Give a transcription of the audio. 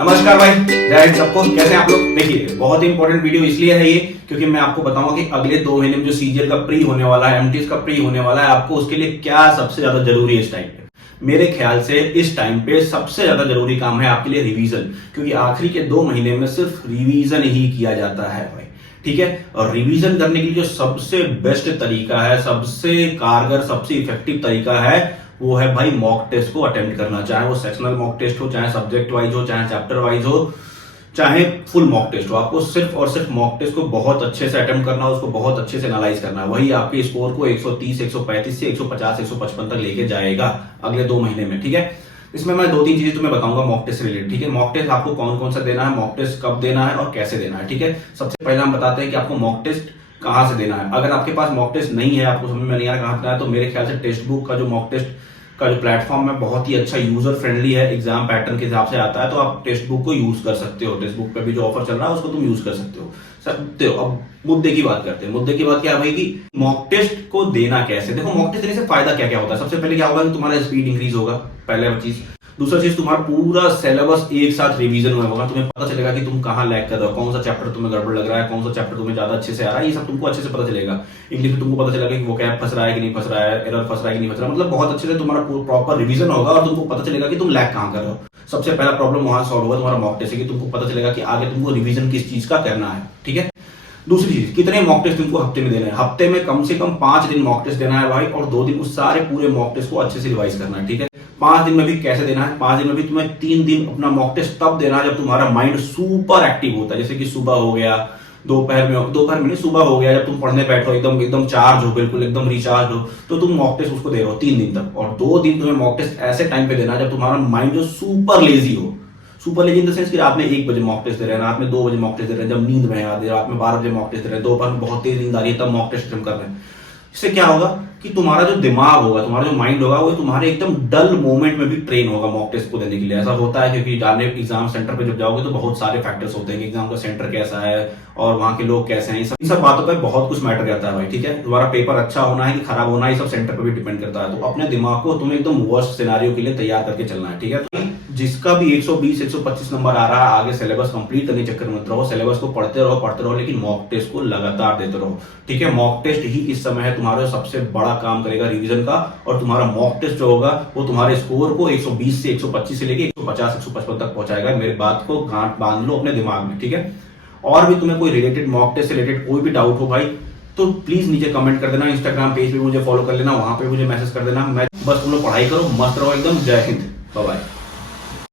नमस्कार भाई, जय हिंद सबको। कैसे हैं आप लोग? देखिए, बहुत ही इंपॉर्टेंट वीडियो इसलिए है ये क्योंकि मैं आपको बताऊंगा कि अगले 2 महीने में जो सीजीएल का प्री होने वाला है, एमटीएस का प्री होने वाला है, आपको उसके लिए क्या सबसे ज्यादा जरूरी है इस टाइम पे। मेरे ख्याल से इस टाइम पे सबसे ज्यादा जरूरी काम है आपके लिए रिवीजन, क्योंकि आखिरी के 2 महीने में सिर्फ रिवीजन ही किया जाता है भाई। ठीक है, और रिवीजन करने के लिए जो सबसे बेस्ट तरीका है, सबसे कारगर, सबसे इफेक्टिव तरीका है, वो है भाई मॉक टेस्ट को अटेम्प्ट करना। चाहे वो सेक्शनल मॉक टेस्ट हो, चाहे सब्जेक्ट वाइज हो, चाहे चैप्टर वाइज हो, चाहे फुल मॉक टेस्ट हो, आपको सिर्फ और सिर्फ मॉक टेस्ट को बहुत अच्छे से अटेम्प्ट करना है, उसको बहुत अच्छे से एनालाइज करना है। वही आपके स्कोर को 130, 135 से 150, 155 तक लेके जाएगा अगले 2 महीने में। ठीक है, इसमें मैं 2-3 चीजें तुम्हें बताऊंगा मॉक टेस्ट से रिलेटेड। ठीक है, मॉक टेस्ट आपको कौन कौन सा देना है, मॉक टेस्ट कब देना है और कैसे देना है। ठीक है, सबसे पहले हम बताते हैं कि आपको मॉक टेस्ट कहां से देना है। अगर आपके पास मॉक टेस्ट नहीं है, आपको समझ में नहीं आ रहा कहां देना है, तो मेरे ख्याल से टेक्स्ट बुक का जो मॉक टेस्ट का जो प्लेटफॉर्म है बहुत ही अच्छा, यूजर फ्रेंडली है, एग्जाम पैटर्न के हिसाब से आता है, तो आप टेक्स्ट बुक को यूज कर सकते हो। टेक्स्ट बुक पे भी जो ऑफर चल रहा है उसको तुम यूज कर सकते हो। अब मुद्दे की बात करते हैं। मुद्दे की बात क्या है भाई कि मॉक टेस्ट को देना कैसे। देखो, मॉक टेस्ट देने से फायदा क्या क्या होता है। सबसे पहले क्या होगा कि तुम्हारा स्पीड इंक्रीज होगा, पहले चीज। दूसरा चीज, तुम्हारा पूरा सिलेबस एक साथ रिवीजन में होगा। तुम्हें पता चलेगा कि तुम कहां लैग कर रहे हो, कौन सा चैप्टर तुम्हें गड़बड़ लग रहा है, कौन सा चैप्टर तुम्हें ज्यादा अच्छे से आ रहा है, ये सब तुमको अच्छे से पता चलेगा। इंग्लिश में तुमको पता चलेगा कि वोकैब फंस रहा है कि नहीं फंस रहा है, एरर फंस रहा है कि नहीं फंस रहा है, मतलब बहुत अच्छे से तुम्हारा प्रॉपर रिवीजन होगा और तुमको पता चलेगा कि तुम लैग कहां कर रहे हो। सबसे पहला प्रॉब्लम वहां सॉल्व होगा तुम्हारा मॉक टेस्ट से, कि तुमको पता चलेगा कि आगे तुमको रिवीजन किस चीज का करना है। ठीक है, दूसरी चीज, कितने मॉक टेस्ट तुमको हफ्ते में देना है। हफ्ते में कम से कम 5 दिन मॉक टेस्ट देना है भाई, और 2 दिन उस सारे पूरे मॉक टेस्ट को अच्छे से रिवाइज करना है। ठीक है, 5 दिन में भी कैसे देना है, 5 दिन में भी तुम्हें 3 दिन अपना मॉक टेस्ट तब देना है जब तुम्हारा माइंड सुपर एक्टिव होता है। जैसे कि सुबह हो गया, दोपहर में नहीं, सुबह हो गया, जब तुम पढ़ने बैठो एकदम एकदम चार्ज हो, बिल्कुल एकदम रिचार्ज हो, तो तुम मॉक टेस्ट उसको दे रहे हो 3 दिन तक। और 2 दिन तुम्हें मॉक टेस्ट ऐसे टाइम पे देना है जब तुम्हारा माइंड जो सुपर लेजी हो। Super lazy in the sense कि रात में 1 बजे मॉक टेस्ट दे रहे हैं, रात में 2 बजे मॉक टेस्ट दे रहे हैं, जब नींद में आ रही है, रात में 12 बजे मॉक टेस्ट दे रहे हैं, दोपहर में बहुत तेज नींद आ रही है, तब मॉक टेस्ट हम कर रहे हैं। इससे क्या होगा कि तुम्हारा जो दिमाग होगा, तुम्हारा जो माइंड होगा, वो तुम्हारे एकदम डल मोमेंट में भी ट्रेन होगा मॉक टेस्ट को देने के लिए। ऐसा होता है क्योंकि जाने एग्जाम सेंटर पे जब जाओगे तो बहुत सारे फैक्टर्स होते हैं कि एग्जाम का सेंटर कैसा है और वहां के लोग कैसे हैं। इन सब बातों पे बहुत कुछ मैटर करता है भाई। ठीक है, तुम्हारा पेपर अच्छा होना है कि खराब होना है, ये सब सेंटर पे भी डिपेंड करता है। तो अपने दिमाग को तुम्हें एकदम वर्स्ट सिनेरियो के लिए तैयार करके चलना है। ठीक है, तो जिसका भी 120, 125 नंबर आ रहा है, आगे सिलेबस कंप्लीट करने के चक्कर में मत रहो, सिलेबस को पढ़ते रहो, लेकिन मॉक टेस्ट को लगातार देते रहो। ठीक है, मॉक टेस्ट ही इस समय है तुम्हारा सबसे बड़ा काम करेगा रिवीजन का, और तुम्हारा मॉक टेस्ट जो होगा वो तुम्हारे स्कोर को 120 से 125 से लेके 150, 155 तक पहुंचाएगा। मेरे बात को गांठ बांध लो अपने दिमाग में। ठीक है, और भी तुम्हें कोई रिलेटेड मॉक टेस्ट से रिलेटेड कोई भी डाउट हो भाई, तो प्लीज नीचे कमेंट कर देना। इंस्टाग्राम पेज पे मुझे फॉलो कर लेना, वहां पे मुझे मैसेज कर देना। मैं बस तुम लोग पढ़ाई करो, मस्त रहो एकदम। जय हिंद, बाय बाय।